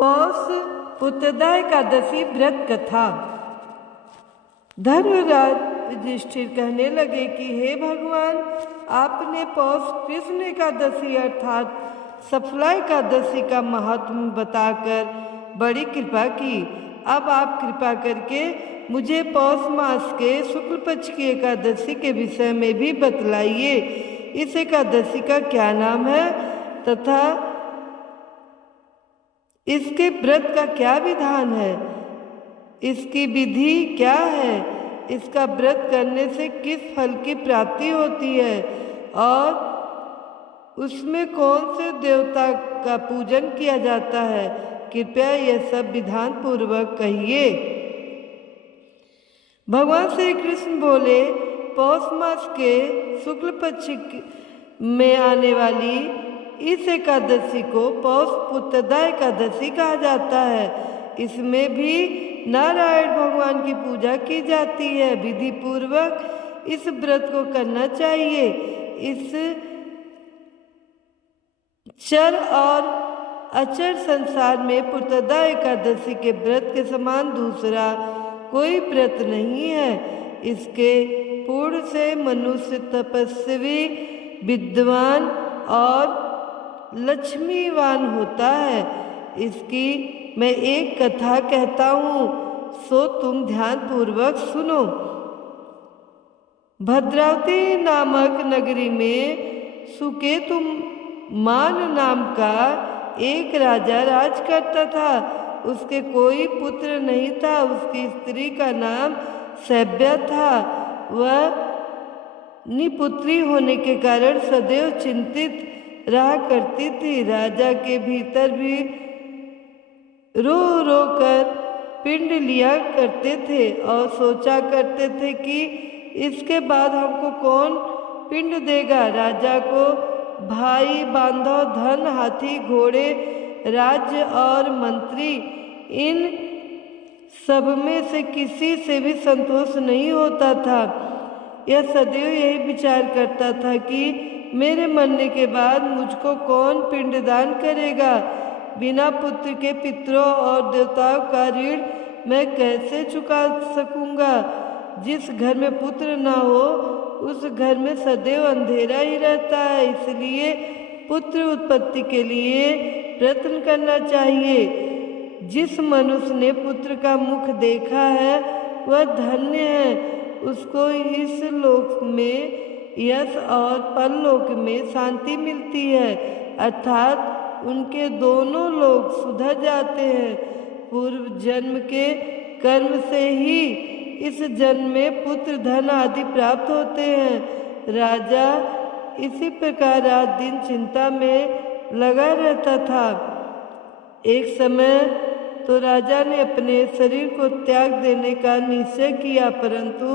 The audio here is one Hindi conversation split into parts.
पौष उत्तरदा एकादशी व्रत कथा। धर्मराज युधिष्ठिर कहने लगे कि हे भगवान, आपने पौष कृष्ण एकादशी अर्थात सफला एकादशी का महात्म्य बताकर बड़ी कृपा की। अब आप कृपा करके मुझे पौष मास के शुक्ल पक्ष की एकादशी के विषय में भी बतलाइए। इस एकादशी का क्या नाम है तथा इसके व्रत का क्या विधान है, इसकी विधि क्या है, इसका व्रत करने से किस फल की प्राप्ति होती है और उसमें कौन से देवता का पूजन किया जाता है। कृपया यह सब विधान पूर्वक कहिए। भगवान श्री कृष्ण बोले, पौष मास के शुक्ल पक्ष में आने वाली इस एकादशी को पौष उत्तरदा एकादशी कहा जाता है। इसमें भी नारायण भगवान की पूजा की जाती है। विधि पूर्वक इस व्रत को करना चाहिए। इस चर और अचर संसार में उत्तरदा एकादशी के व्रत के समान दूसरा कोई व्रत नहीं है। इसके पूर्ण से मनुष्य तपस्वी, विद्वान और लक्ष्मीवान होता है। इसकी मैं एक कथा कहता हूँ, सो तुम ध्यान पूर्वक सुनो। भद्रावती नामक नगरी में सुकेतुमान नाम का एक राजा राज करता था। उसके कोई पुत्र नहीं था। उसकी स्त्री का नाम सैव्या था। वह निपुत्री होने के कारण सदैव चिंतित रहा करती थी। राजा के भीतर भी रो रो कर पिंड लिया करते थे और सोचा करते थे कि इसके बाद हमको कौन पिंड देगा। राजा को भाई, बांधव, धन, हाथी, घोड़े, राज्य और मंत्री, इन सब में से किसी से भी संतोष नहीं होता था। यह सदैव यही विचार करता था कि मेरे मरने के बाद मुझको कौन पिंडदान करेगा। बिना पुत्र के पितरों और देवताओं का ऋण मैं कैसे चुका सकूंगा। जिस घर में पुत्र न हो उस घर में सदैव अंधेरा ही रहता है। इसलिए पुत्र उत्पत्ति के लिए प्रयत्न करना चाहिए। जिस मनुष्य ने पुत्र का मुख देखा है वह धन्य है। उसको इस लोक में यश और परलोक में शांति मिलती है, अर्थात उनके दोनों लोग सुधर जाते हैं। पूर्व जन्म के कर्म से ही इस जन्म में पुत्र, धन आदि प्राप्त होते हैं। राजा इसी प्रकार रात दिन चिंता में लगा रहता था। एक समय तो राजा ने अपने शरीर को त्याग देने का निश्चय किया, परंतु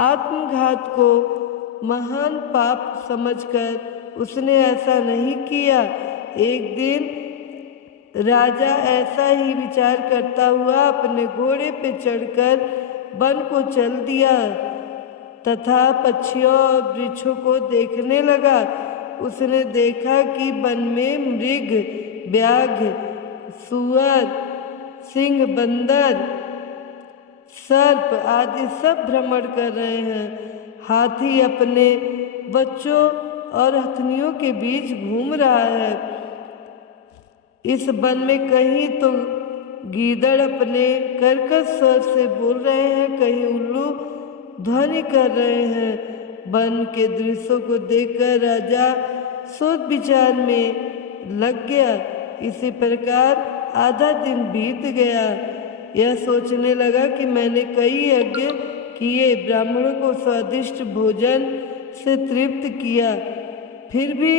आत्मघात को महान पाप समझकर उसने ऐसा नहीं किया। एक दिन राजा ऐसा ही विचार करता हुआ अपने घोड़े पे चढ़कर वन को चल दिया तथा पक्षियों और वृक्षों को देखने लगा। उसने देखा कि वन में मृग, व्याघ्र, सुअर, सिंह, बंदर, सर्प आदि सब भ्रमण कर रहे हैं। हाथी अपने बच्चों और हथनियों के बीच घूम रहा है। इस वन में कहीं तो गीदड़ अपने कर्कश स्वर से बोल रहे हैं, कहीं उल्लू ध्वनि कर रहे हैं। वन के दृश्यों को देखकर राजा सोच विचार में लग गया। इसी प्रकार आधा दिन बीत गया। यह सोचने लगा कि मैंने कई यज्ञ किए, ब्राह्मणों को स्वादिष्ट भोजन से तृप्त किया, फिर भी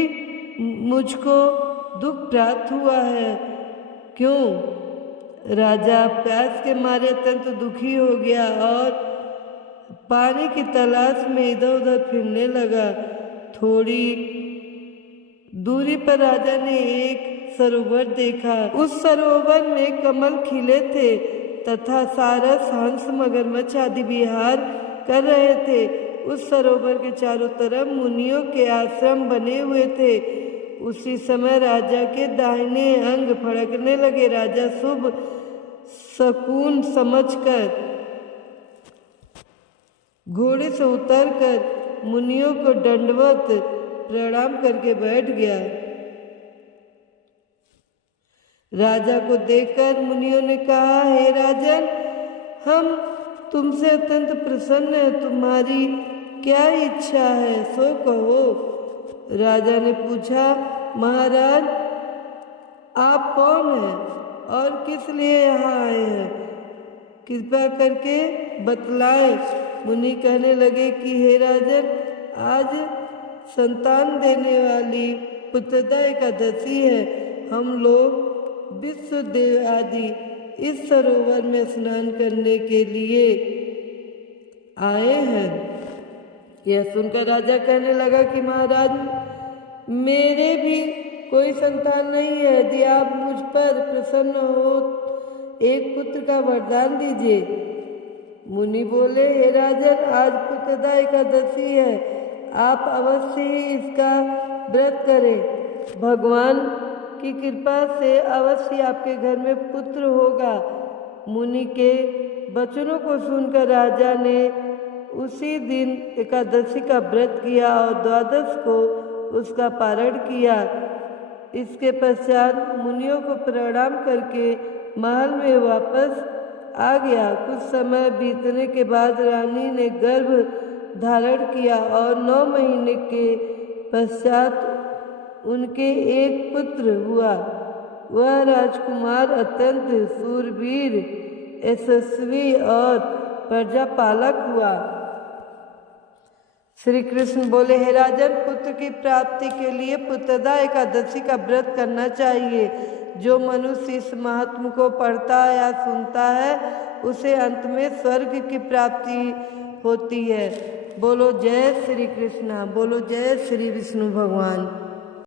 मुझको दुख प्राप्त हुआ है। क्यों? राजा प्यास के मारे अत्यंत दुखी हो गया और पानी की तलाश में इधर उधर फिरने लगा। थोड़ी दूरी पर राजा ने एक सरोवर देखा। उस सरोवर में कमल खिले थे तथा सारस, हंस, मगरमच्छ आदि विहार कर रहे थे। उस सरोवर के चारों तरफ मुनियों के आश्रम बने हुए थे। उसी समय राजा के दाहिने अंग फड़कने लगे। राजा शुभ शकुन समझकर घोड़े से उतरकर मुनियों को दंडवत प्रणाम करके बैठ गया। राजा को देखकर मुनियों ने कहा, हे राजन, हम तुमसे अत्यंत प्रसन्न हैं। तुम्हारी क्या इच्छा है, सो कहो। राजा ने पूछा, महाराज, आप कौन हैं और किस लिए यहाँ आए हैं? कृपया करके बतलाएं। मुनि कहने लगे कि हे राजन, आज संतान देने वाली पुत्रदा एकादशी है। हम लोग विश्वदेव आदि इस सरोवर में स्नान करने के लिए आए हैं। यह सुनकर राजा कहने लगा कि महाराज, मेरे भी कोई संतान नहीं है। यदि आप मुझ पर प्रसन्न हो, एक पुत्र का वरदान दीजिए। मुनि बोले, हे राजन, आज पुत्रदा एकादशी है, आप अवश्य ही इसका व्रत करें। भगवान की कृपा से अवश्य आपके घर में पुत्र होगा। मुनि के वचनों को सुनकर राजा ने उसी दिन एकादशी का व्रत किया और द्वादश को उसका पारण किया। इसके पश्चात मुनियों को प्रणाम करके महल में वापस आ गया। कुछ समय बीतने के बाद रानी ने गर्भ धारण किया और 9 महीने के पश्चात उनके एक पुत्र हुआ। वह राजकुमार अत्यंत शूरवीर, यशस्वी और प्रजापालक हुआ। श्री कृष्ण बोले, हे राजन, पुत्र की प्राप्ति के लिए पुत्रदा एकादशी का व्रत करना चाहिए। जो मनुष्य इस महात्म को पढ़ता या सुनता है, उसे अंत में स्वर्ग की प्राप्ति होती है। बोलो जय श्री कृष्ण, बोलो जय श्री विष्णु भगवान।